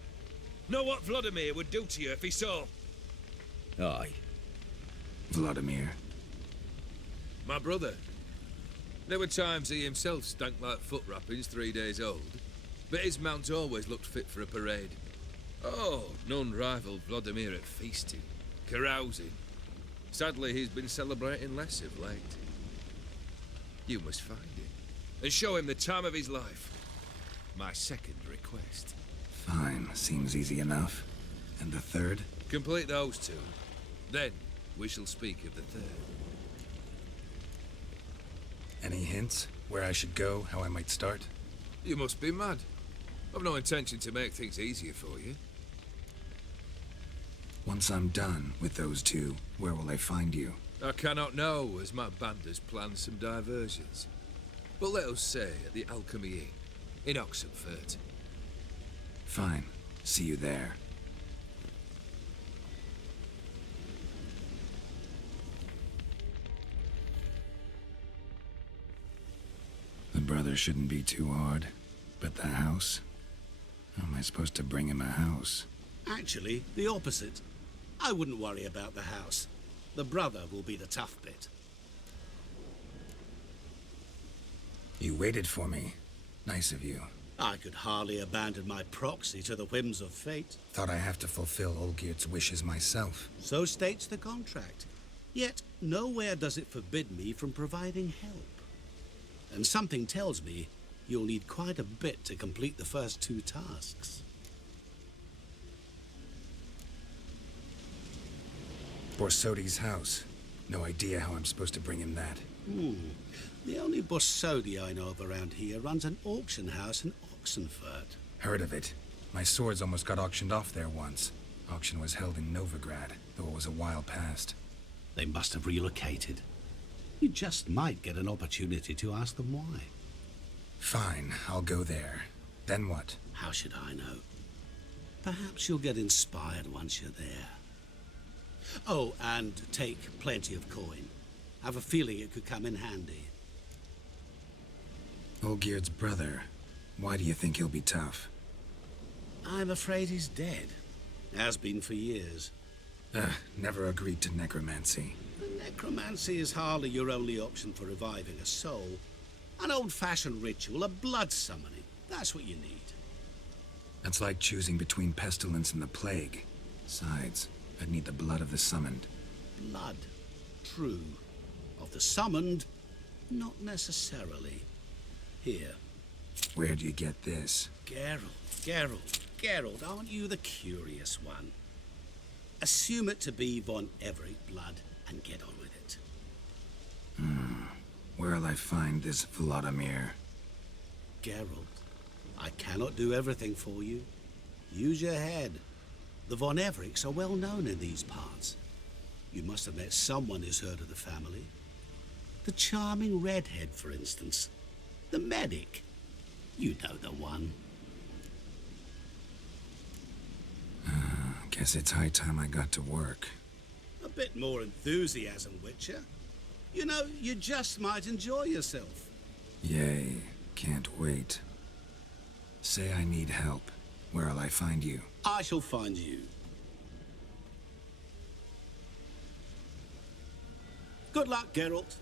Know what Vladimir would do to you if he saw? Aye. Vladimir. My brother. There were times he himself stank like foot wrappings 3 days old, but his mount always looked fit for a parade. Oh, none rivaled Vladimir at feasting, carousing. Sadly, he's been celebrating less of late. You must find him, and show him the time of his life. My second request. Fine, seems easy enough. And the third? Complete those two. Then, we shall speak of the third. Any hints? Where I should go, how I might start? You must be mad. I've no intention to make things easier for you. Once I'm done with those two, where will I find you? I cannot know, as my band has planned some diversions. But let us say at the Alchemy Inn, in Oxenfurt. Fine. See you there. The brother shouldn't be too hard. But the house? How am I supposed to bring him a house? Actually, the opposite. I wouldn't worry about the house. The brother will be the tough bit. You waited for me. Nice of you. I could hardly abandon my proxy to the whims of fate. Thought I have to fulfill Olgierd's wishes myself. So states the contract. Yet, nowhere does it forbid me from providing help. And something tells me you'll need quite a bit to complete the first 2 tasks. Borsodi's house. No idea how I'm supposed to bring him that. The only Borsodi I know of around here runs an auction house in Oxenfurt. Heard of it. My swords almost got auctioned off there once. Auction was held in Novigrad, though it was a while past. They must have relocated. You just might get an opportunity to ask them why. Fine, I'll go there. Then what? How should I know? Perhaps you'll get inspired once you're there. Oh, and take plenty of coin. Have a feeling it could come in handy. Olgierd's brother. Why do you think he'll be tough? I'm afraid he's dead. Has been for years. Never agreed to necromancy. Necromancy is hardly your only option for reviving a soul. An old-fashioned ritual, a blood summoning. That's what you need. That's like choosing between pestilence and the plague. Besides, I'd need the blood of the summoned. Blood. True. Of the summoned, not necessarily. Here. Where do you get this? Geralt, aren't you the curious one? Assume it to be von Everett blood and get on with it. Where'll I find this Vladimir? Geralt, I cannot do everything for you. Use your head. The von Evericks are well known in these parts. You must have met someone who's heard of the family. The charming redhead, for instance. The medic. You know the one. Guess it's high time I got to work. A bit more enthusiasm, Witcher. You know, you just might enjoy yourself. Yay. Can't wait. Say I need help. Where'll I find you? I shall find you. Good luck, Geralt.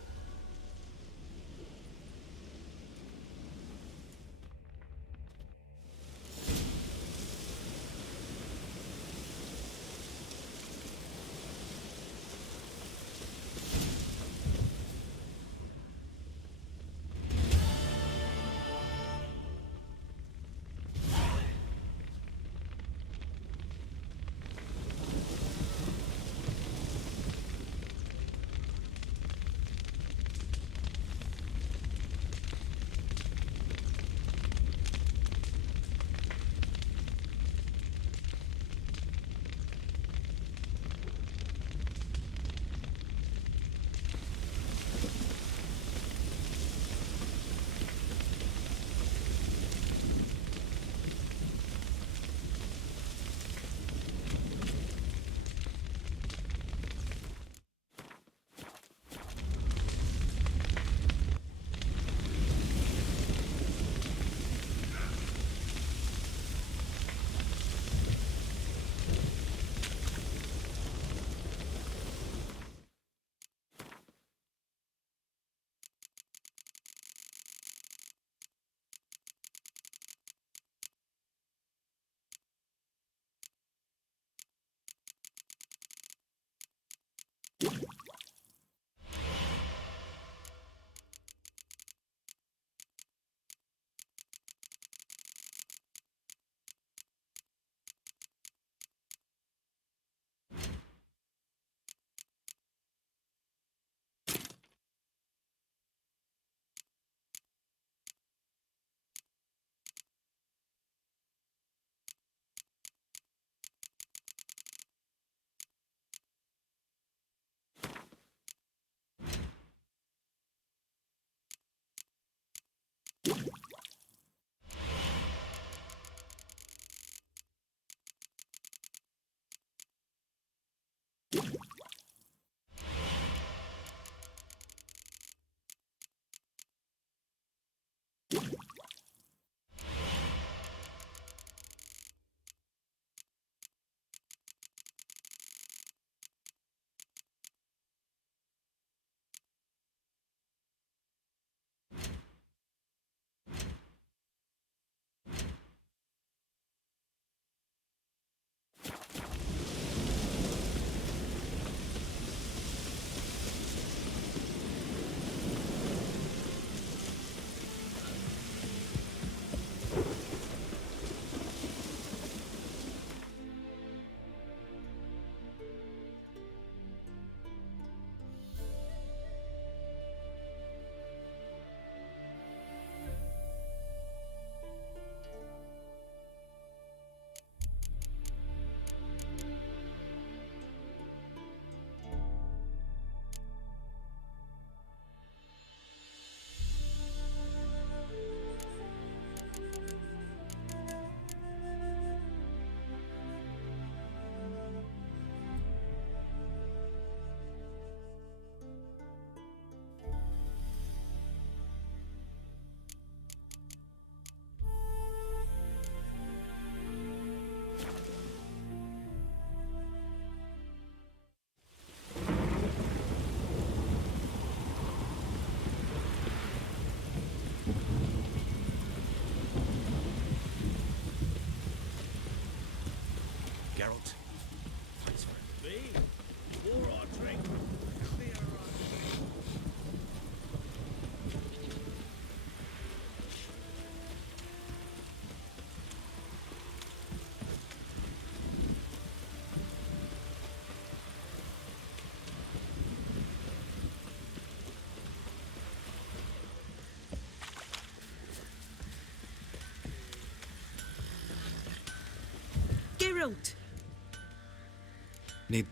Geralt. Thanks for it. Me? War or drink? Clear on. Geralt! Need...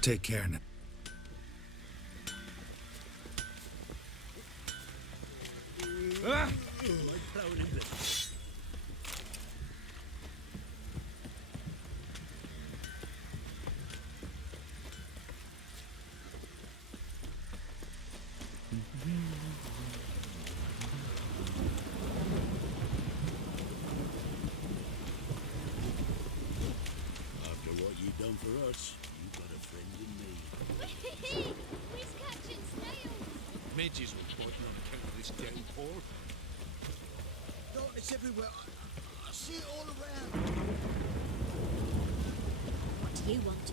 Take care now. After what you done for us, you got a friend in me. We's catching snails. Midges will bite on account of this downpour. No, it's everywhere. I see it all around. What do you want?